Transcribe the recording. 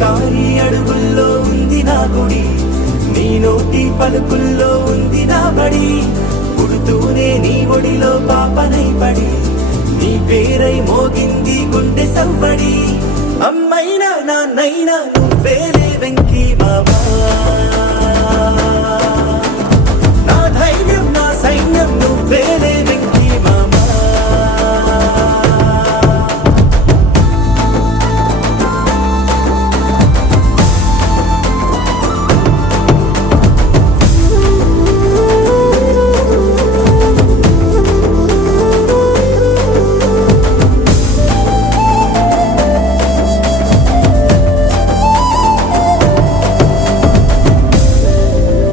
కారి అడుగుల్లో ఉంది నా గుడి, నీ నోటి పలుకుల్లో ఉంది నా బడి. పుడుతూనే నీ ఒడిలో పాపనై పడి, నీ పేరై మోగింది గుండె సవ్వడి. అమ్మైనా నాన్నైనా నువ్వే.